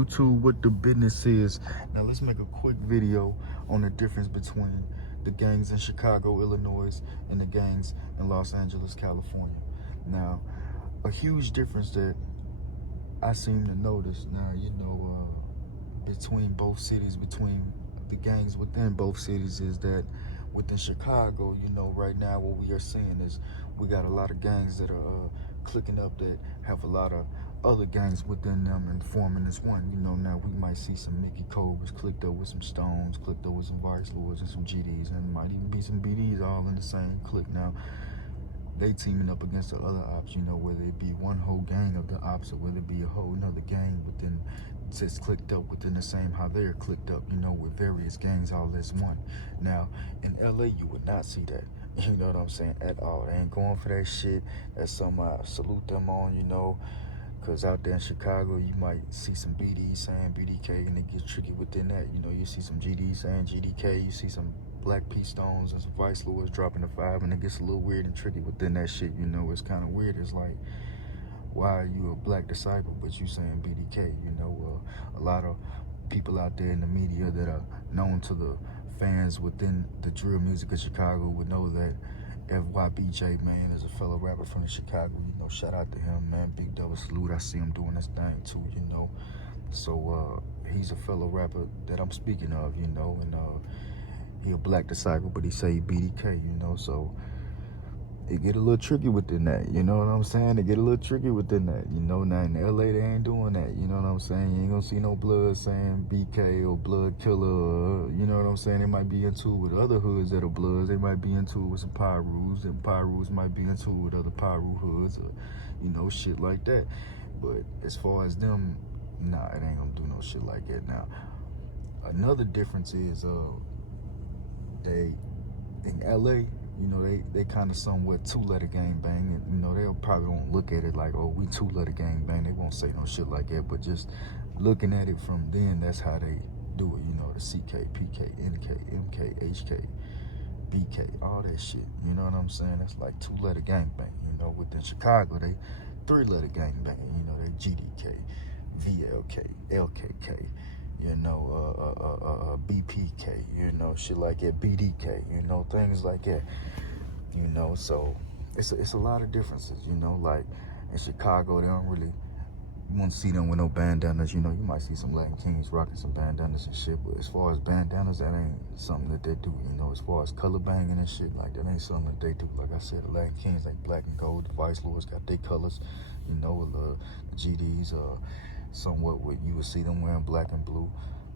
YouTube, what the business is. Now let's make a quick video on the difference between the gangs in Chicago, Illinois, and the gangs in Los Angeles, California. Now, a huge difference that I seem to notice now, between both cities, between the gangs within both cities, is that within Chicago, right now what we are seeing is we got a lot of gangs that are clicking up that have a lot of other gangs within them and forming this one. Now we might see some Mickey Cobras clicked up with some Stones, clicked up with some Vice Lords and some GDs, and might even be some BDs all in the same clique. Now, they teaming up against the other ops, whether it be one whole gang of the ops or whether it be a whole another gang within, just clicked up within the same, how they're clicked up, with various gangs all as one. Now, in LA, you would not see that, you know what I'm saying, at all. They ain't going for that shit. That's something I salute them on, because out there in Chicago, you might see some BDs saying BDK, and it gets tricky within that. You see some GDs saying GDK, you see some Black P Stones and some Vice Lords dropping the 5, and it gets a little weird and tricky within that shit. It's kind of weird. It's like, why are you a Black Disciple but you saying BDK? A lot of people out there in the media that are known to the fans within the drill music of Chicago would know that FYBJ, man, is a fellow rapper from the Chicago. Shout out to him, man. Big double salute. I see him doing his thing too, So he's a fellow rapper that I'm speaking of, and he a Black Disciple, but he say BDK, so it get a little tricky within that, you know what I'm saying? It get a little tricky within that, Now in LA, they ain't doing that, you know what I'm saying? You ain't gonna see no blood saying BK or blood killer, or, you know what I'm saying? They might be into it with other hoods that are bloods. They might be into it with some Pyrus, and Pyrus might be into it with other Pyru hoods, or, shit like that. But as far as them, nah, it ain't gonna do no shit like that. Now, another difference is, they, in LA, they kind of somewhat two-letter gang bang, and they probably won't look at it like, oh, we two-letter gang bang. They won't say no shit like that, but just looking at it from then, that's how they do it. The CK, PK, NK, MK, HK, BK, all that shit. You know what I'm saying? That's like two-letter gang bang. Within Chicago, they three-letter gang bang. They GDK, VLK, LKK. BPK, shit like that, BDK, things like that, so it's a lot of differences, like in Chicago, they don't really, you won't see them with no bandanas, you might see some Latin Kings rocking some bandanas and shit, but as far as bandanas, that ain't something that they do, as far as color banging and shit, like that ain't something that they do. Like I said, the Latin Kings, like black and gold, the Vice Lords got their colors, the GDs, somewhat what you would see them wearing black and blue.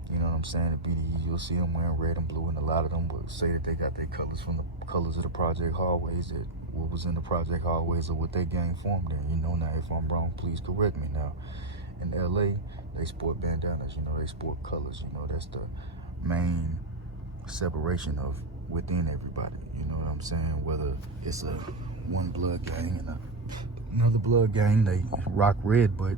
You know what I'm saying? The BDs, you'll see them wearing red and blue, and a lot of them would say that they got their colors from the colors of the Project Hallways, that what was in the Project Hallways or what they gang formed in. Now if I'm wrong, please correct me. Now, in LA, they sport bandanas, they sport colors, that's the main separation of within everybody. You know what I'm saying? Whether it's a one blood gang and another blood gang, they rock red, but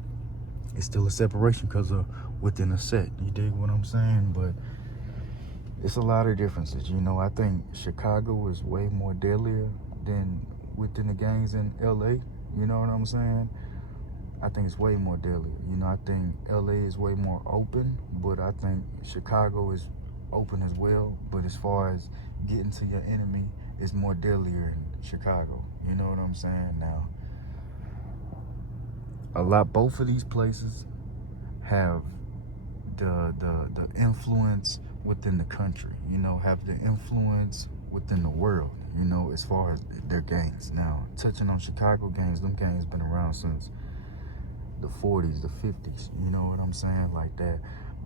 it's still a separation because of within a set. You dig what I'm saying? But it's a lot of differences. I think Chicago is way more deadlier than within the gangs in LA. You know what I'm saying? I think it's way more deadly. I think LA is way more open, but I think Chicago is open as well. But as far as getting to your enemy, it's more deadlier in Chicago. You know what I'm saying? Now, both of these places have the influence within the country, have the influence within the world, as far as their gangs. Now, touching on Chicago gangs, them gangs been around since the 40s, the 50s, you know what I'm saying? Like that,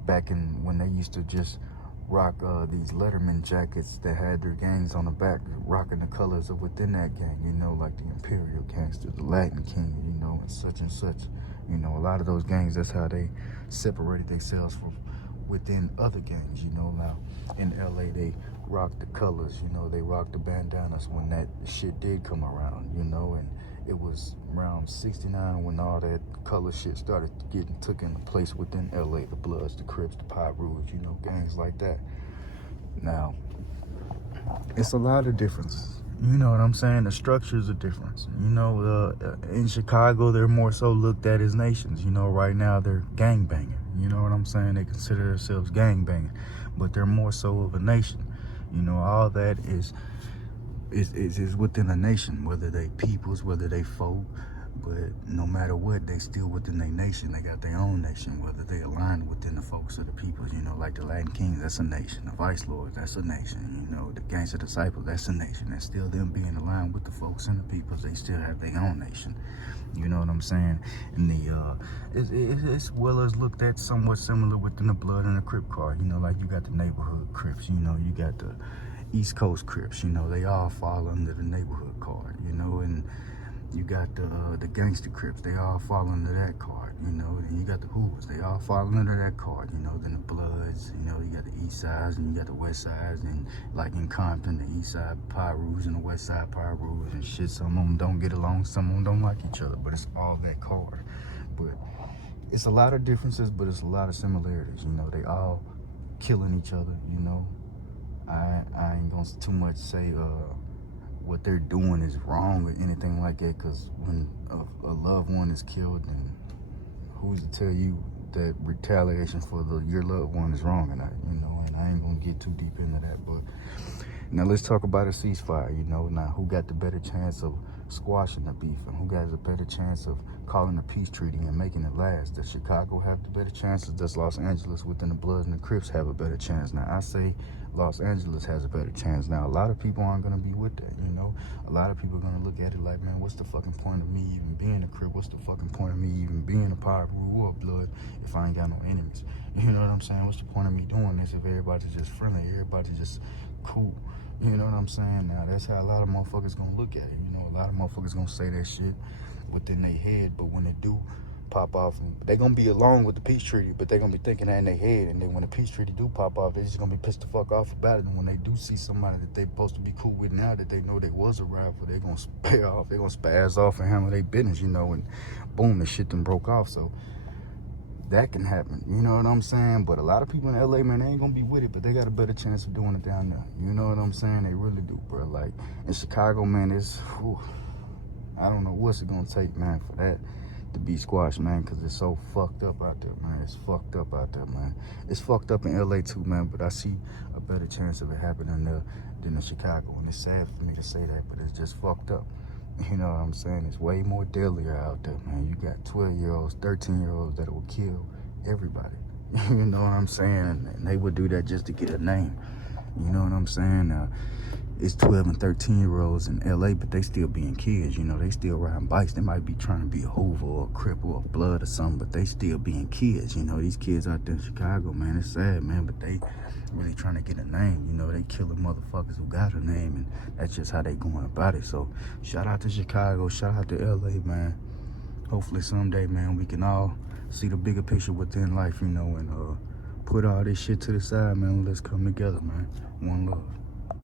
back in when they used to just rock these Letterman jackets that had their gangs on the back, rocking the colors of within that gang, like the Imperial Gangster, the Latin King, and such and such. A lot of those gangs, that's how they separated themselves from within other gangs, Now, in LA, they rocked the colors, they rocked the bandanas when that shit did come around, and it was around 69 when all that color shit started getting took into place within LA, the Bloods, the Crips, the Pyrus, gangs like that. Now, it's a lot of differences, You know what I'm saying? The structure's a difference. You know, in Chicago, they're more so looked at as nations. You know, right now they're gang banging. You know what I'm saying? They consider themselves gang banging, but they're more so of a nation. You know, all that is within a nation, whether they peoples, whether they folk. But no matter what, they still within their nation. They got their own nation, whether they align within the folks of the peoples. You know, like the Latin Kings, that's a nation. The Vice Lords, that's a nation. You know, the Gangster Disciples, that's a nation. That's still them being aligned with the folks and the peoples. They still have their own nation. You know what I'm saying? And it's well as looked at somewhat similar within the Blood and the Crip card. You know, like you got the neighborhood Crips. You know, you got the East Coast Crips. You know, they all fall under the neighborhood card. You know, and you got the Gangster Crips, they all fall under that card, you know. And you got the Hoovers, they all fall under that card, you know. Then the Bloods, you know, you got the East Sides and you got the West Sides, and like in Compton, the East Side Pyrus and the West Side Pyrus and shit. Some of them don't get along, some of them don't like each other, but it's all that card. But it's a lot of differences, but it's a lot of similarities, you know. They all killing each other, you know. I ain't gonna too much say what they're doing is wrong or anything like that, because when a loved one is killed, then who's to tell you that retaliation for your loved one is wrong or not, you know? And I ain't gonna get too deep into that, but now let's talk about a ceasefire, you know. Now, who got the better chance of squashing the beef, and who got a better chance of calling a peace treaty and making it last? Does Chicago have the better chances? Does Los Angeles within the Bloods and the Crips have a better chance? Now, I say Los Angeles has a better chance. Now, a lot of people aren't going to be with that, you know. A lot of people are going to look at it like, man, what's the fucking point of me even being a Crip? What's the fucking point of me even being a Pyru or a Blood if I ain't got no enemies? You know what I'm saying? What's the point of me doing this if everybody's just friendly, everybody's just cool? You know what I'm saying? Now, that's how a lot of motherfuckers gonna look at it. You know, a lot of motherfuckers gonna say that shit within their head, but when they do pop off, they gonna be along with the peace treaty, but they gonna be thinking that in their head. And then when the peace treaty do pop off, they just gonna be pissed the fuck off about it. And when they do see somebody that they supposed to be cool with now, that they know they was a rival, they gonna spare off, they gonna spaz off and handle their business, you know, and boom, the shit done broke off. So that can happen, you know what I'm saying? But a lot of people in LA, man, they ain't gonna be with it, but they got a better chance of doing it down there. You know what I'm saying? They really do, bro. Like in Chicago, man, I don't know what's it gonna take, man, for that to be squashed, man, because it's so fucked up out there, man. It's fucked up out there, man. It's fucked up in LA too, man, but I see a better chance of it happening there than in Chicago. And it's sad for me to say that, but it's just fucked up. You know what I'm saying? It's way more deadlier out there, man. You got 12-year-olds, 13-year-olds that will kill everybody. You know what I'm saying? And they would do that just to get a name. You know what I'm saying? Now, it's 12 and 13-year-olds in LA, but they still being kids. You know, they still riding bikes. They might be trying to be a Hoover or a Crip or a Blood or something, but they still being kids. You know, these kids out there in Chicago, man, it's sad, man, but they really trying to get a name. You know, they killing motherfuckers who got a name, and that's just how they going about it. So shout out to Chicago, shout out to LA, man. Hopefully someday, man, we can all see the bigger picture within life, you know, and put all this shit to the side, man. Let's come together, man. One love.